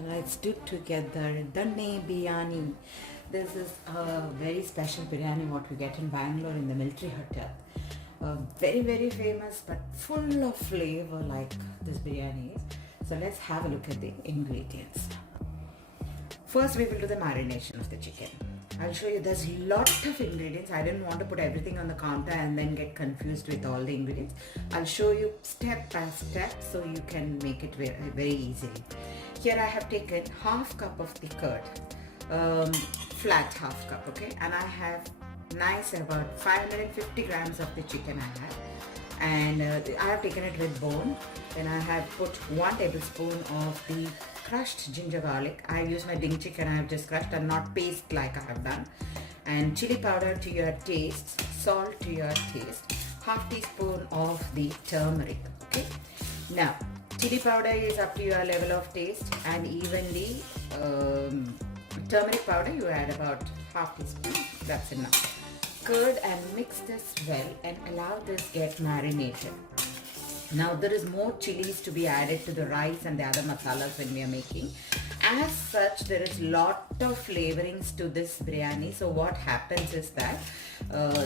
let's do together Donne Biryani. This is a very special biryani what we get in Bangalore in the military hotel. Very famous but full of flavor like this biryani is. So let's have a look at the ingredients. First we will do the marination of the chicken. I'll show you there's lot of ingredients. I didn't want to put everything on the counter and then get confused with all the ingredients. I'll show you step by step so you can make it very easily. Here I have taken half cup of the curd, flat half cup, okay, and I have nice about 550 grams of the chicken I have, and I have taken it with bone. Then I have put 1 tablespoon of the crushed ginger garlic. I use my ding chicken, I have just crushed and not paste like I have done, and chili powder to your taste, salt to your taste, half teaspoon of the turmeric. Okay, now chili powder is up to your level of taste, and evenly turmeric powder you add about half teaspoon, that's enough. Curd and mix this well and allow this get marinated. Now there is more chilies to be added to the rice and the other masalas when we are making. As such, there is lot of flavorings to this biryani. So what happens is that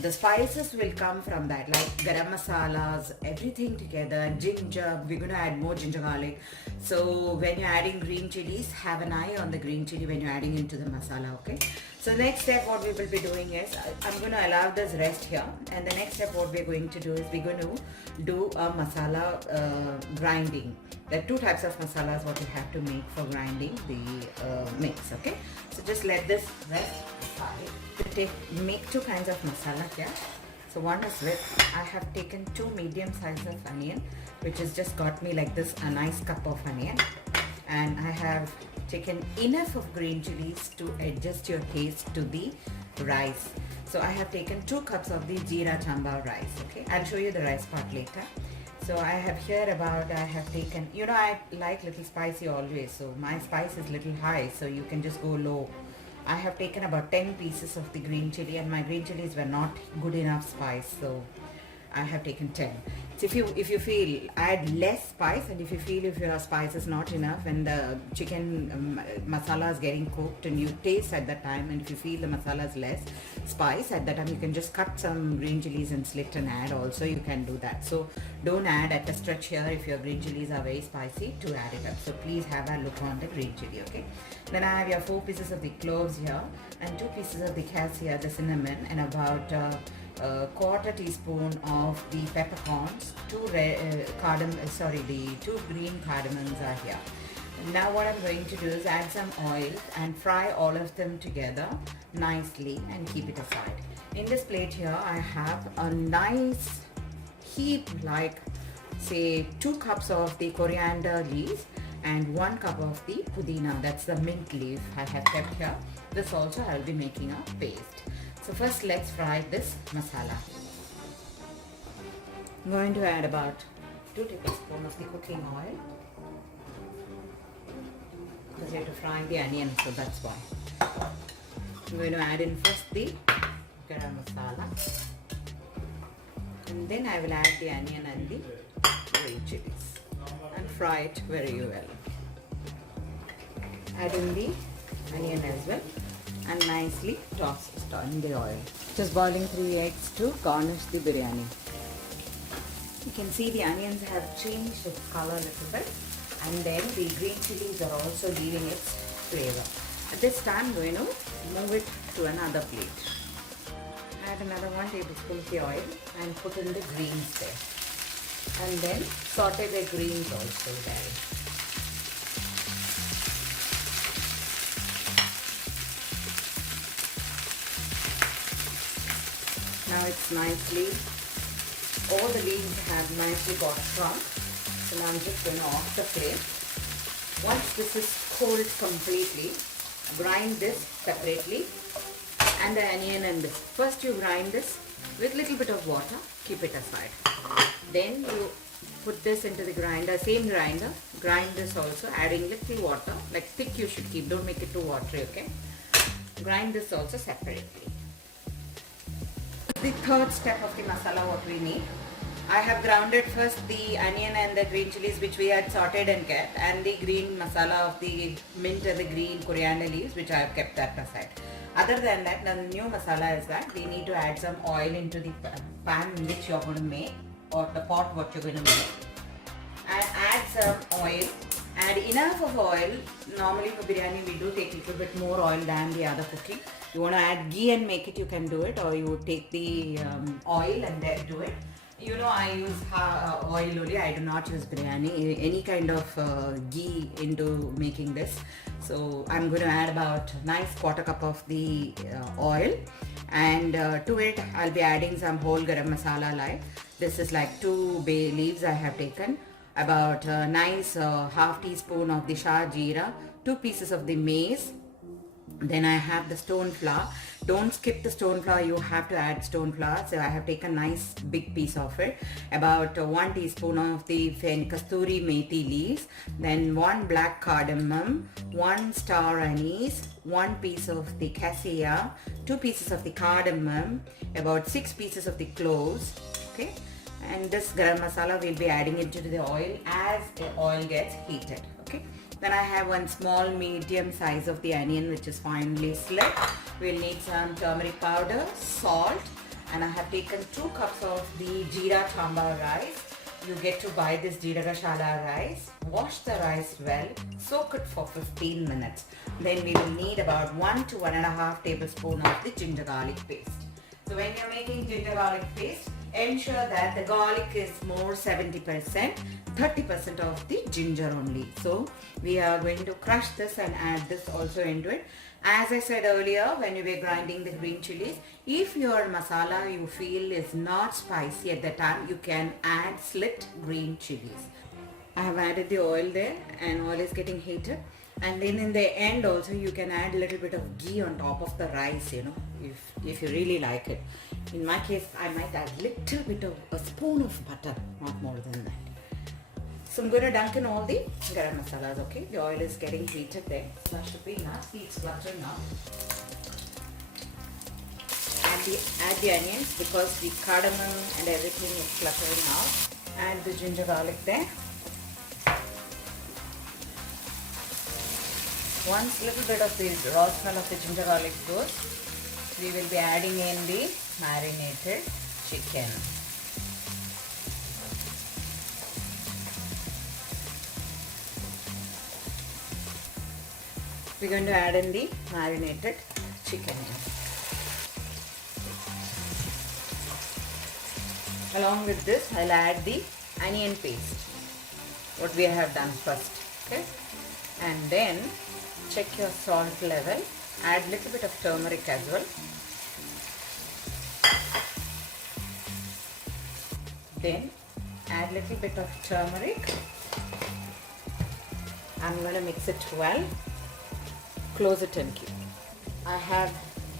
the spices will come from that, like garam masalas, everything together, ginger, we're going to add more ginger garlic. So when you're adding green chilies, have an eye on the green chili when you're adding into the masala, okay? So next step what we will be doing is, I'm going to allow this rest here, and the next step what we're going to do is we're going to do a masala grinding. There are 2 types of masalas what we have to make for grinding the mix, okay? So just let this rest aside. Make 2 kinds of masala here. So one is with, I have taken 2 medium sizes of onion, which has just got me like this, a nice cup of onion. And I have taken enough of green chilies to adjust your taste to the rice. So I have taken 2 cups of the jeera chamba rice, okay? I'll show you the rice part later. So I have here about, I have taken, you know, I like little spicy always, so my spice is little high, so you can just go low. I have taken about 10 pieces of the green chili, and my green chilies were not good enough spice, so I have taken 10. So if you feel, add less spice, and if you feel if your spice is not enough and the chicken masala is getting cooked and you taste at that time, and if you feel the masala is less spice at that time, you can just cut some green chilies and slit and add also, you can do that. So don't add at a stretch here if your green chilies are very spicy to add it up. So please have a look on the green chili, okay? Then I have your 4 pieces of the cloves here, and 2 pieces of the cassia, the cinnamon, and about quarter teaspoon of the peppercorns, 2 green cardamoms are here. Now what I'm going to do is add some oil and fry all of them together nicely and keep it aside. In this plate here I have a nice heap, like say 2 cups of the coriander leaves and 1 cup of the pudina, that's the mint leaf I have kept here. This also I'll be making a paste. So first let's fry this masala. I'm going to add about 2 tablespoons of the cooking oil, because you have to fry the onion, so that's why. I'm going to add in first the garam masala, and then I will add the onion and the green chilies and fry it very well. Add in the onion as well and nicely toss it in the oil. Just boiling 3 eggs to garnish the biryani. You can see the onions have changed its color a little bit, and then the green chilies are also leaving its flavor. At this time I'm going to move it to another plate. Add another 1 tablespoon of the oil and put in the greens there, and then saute the greens also there. Now it's nicely, all the leaves have nicely got strong. So now I'm just going to off the flame. Once this is cold completely, grind this separately, and the onion and this. First you grind this with little bit of water, keep it aside. Then you put this into the grinder, same grinder, grind this also, adding little water, like thick you should keep, don't make it too watery, okay? Grind this also separately. The third step of the masala what we need. I have grounded first the onion and the green chilies which we had sauteed and kept, and the green masala of the mint and the green coriander leaves which I have kept that aside. Other than that, the new masala is that we need to add some oil into the pan in which you are going to make, or the pot what you are going to make, and add some oil. Add enough of oil. Normally for biryani we do take a little bit more oil than the other cooking. You want to add ghee and make it, you can do it, or you would take the oil and then do it. You know, I use oil only. I do not use biryani, any kind of ghee into making this. So I'm going to add about a nice quarter cup of the oil, and to it I'll be adding some whole garam masala. Like this is like 2 bay leaves I have taken, about a nice half teaspoon of the shah jeera, 2 pieces of the maize. Then I have the stone flour. Don't skip the stone flour, you have to add stone flour. So I have taken a nice big piece of it. About 1 teaspoon of the kasturi methi leaves. Then 1 black cardamom, 1 star anise, 1 piece of the cassia, 2 pieces of the cardamom, about 6 pieces of the cloves. Okay. And this garam masala we'll be adding into the oil as the oil gets heated. Okay. Then I have 1 small medium size of the onion which is finely slit. We'll need some turmeric powder, salt, and I have taken 2 cups of the jeera chamba rice. You get to buy this jeera gashala rice. Wash the rice well, soak it for 15 minutes. Then we will need about 1 to 1.5 tablespoon of the ginger garlic paste. So when you're making ginger garlic paste, ensure that the garlic is more 70%, 30% of the ginger only. So we are going to crush this and add this also into it. As I said earlier, when you were grinding the green chilies, if your masala you feel is not spicy at the time, you can add slit green chilies. I have added the oil there, and oil is getting heated. And then in the end also you can add a little bit of ghee on top of the rice, you know, if you really like it. In my case, I might add a little bit of a spoon of butter, not more than that. So I'm going to dunk in all the garam masalas, okay? The oil is getting heated there. So that should be enough. See, it's fluttering now. Add the onions because the cardamom and everything is fluttering now. Add the ginger garlic there. Once little bit of the raw smell of the ginger garlic goes, we will be adding in the marinated chicken. We're going to add in the marinated chicken. Along with this, I'll add the onion paste, what we have done first. Okay, and then check your salt level. Add little bit of turmeric as well. Then add little bit of turmeric. I'm going to mix it well. Close it and keep. I have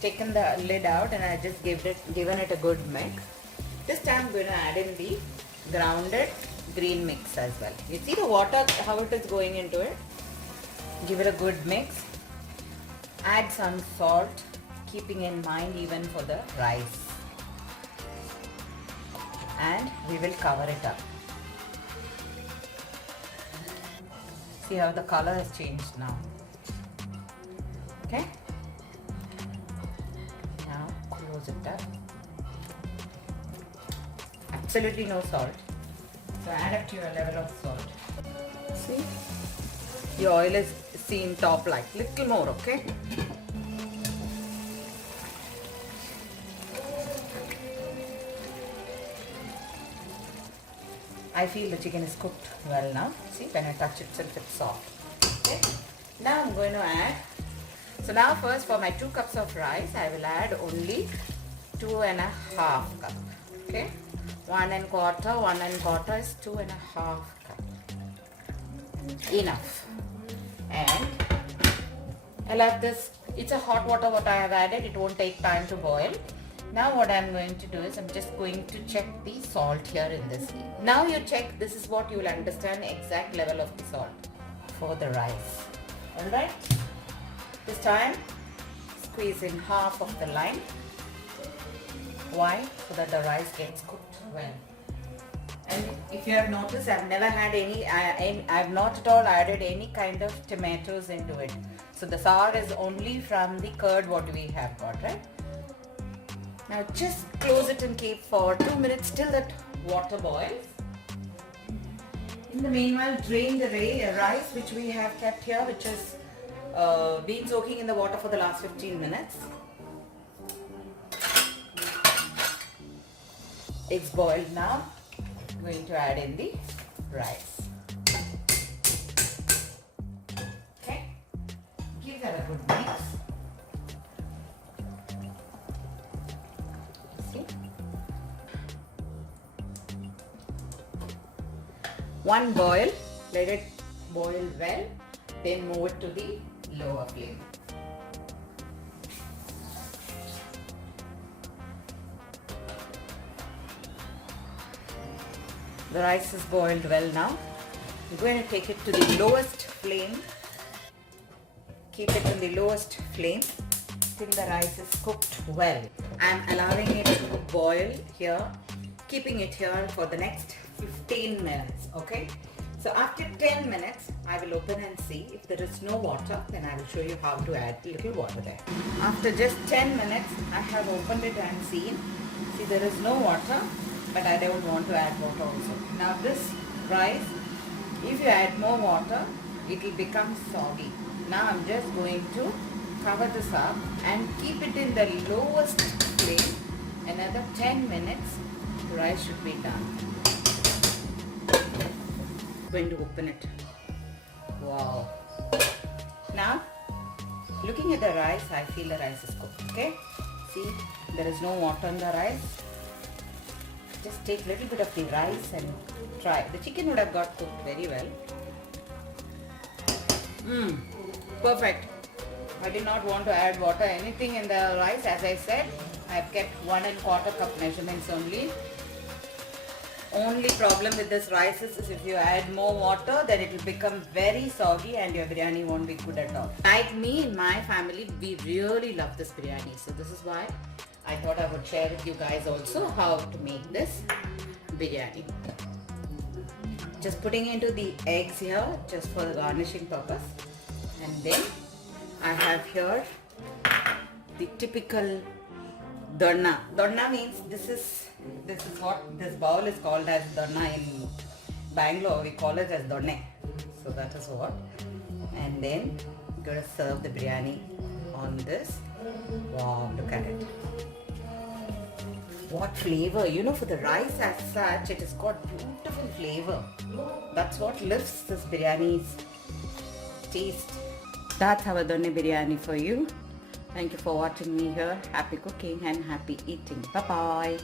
taken the lid out and I just given it a good mix. This time I'm going to add in the grounded green mix as well. You see the water, how it is going into it? Give it a good mix. Add some salt, keeping in mind even for the rice. And we will cover it up. See how the color has changed now. Okay. Now close it up. Absolutely no salt. So add up to your level of salt. See? The oil is seen top like little more, okay? I feel the chicken is cooked well now. See, when I touch it, it's soft. Okay. Now I'm going to add. So now first for my 2 cups of rice, I will add only 2.5 cup. Okay. 1 1/4 is 2.5 cup. Enough. And I'll add this. It's a hot water what I have added. It won't take time to boil. Now what I'm going to do is I'm just going to check the salt here in this. Now you check, this is what you will understand exact level of the salt for the rice. Alright? This time squeeze in half of the lime. Why? So that the rice gets cooked well. And if you have noticed, I've never had I've not at all added any kind of tomatoes into it. So the sour is only from the curd what we have got, right? Now just close it and keep for 2 minutes till that water boils. In the meanwhile, drain the rice which we have kept here, which has been soaking in the water for the last 15 minutes. It's boiled now. I'm going to add in the rice. Okay, give that a good mix. See, one boil, let it boil well, then move it to the lower flame. The rice is boiled well now. I'm going to take it to the lowest flame. Keep it in the lowest flame till the rice is cooked well. I'm allowing it to boil here, keeping it here for the next 15 minutes. Okay? So after 10 minutes, I will open and see. If there is no water, then I will show you how to add a little water there. After just 10 minutes, I have opened it and seen. See, there is no water, but I don't want to add water also. Now this rice, if you add more water, it will become soggy. Now I'm just going to cover this up and keep it in the lowest flame. Another 10 minutes, the rice should be done. Going to open it. Wow. Now, looking at the rice, I feel the rice is cooked. Okay? See, there is no water in the rice. Just take a little bit of the rice and try. The chicken would have got cooked very well. Perfect. I did not want to add water, anything in the rice. As I said, I have kept 1 1/4 cup measurements only. Only problem with this rice is if you add more water, then it will become very soggy and your biryani won't be good at all. Like me and my family, we really love this biryani. So this is why I thought I would share with you guys also how to make this biryani. Just putting into the eggs here just for the garnishing purpose. And then I have here the typical donne. Donne means this is what this bowl is called as donne in Bangalore. We call it as donne. So that is what. And then I'm going to serve the biryani on this. Wow, look at it. What flavor, you know, for the rice as such, it has got beautiful flavor. That's what lifts this biryani's taste. That's our donne biryani for you. Thank you for watching me here. Happy cooking and happy eating. Bye bye.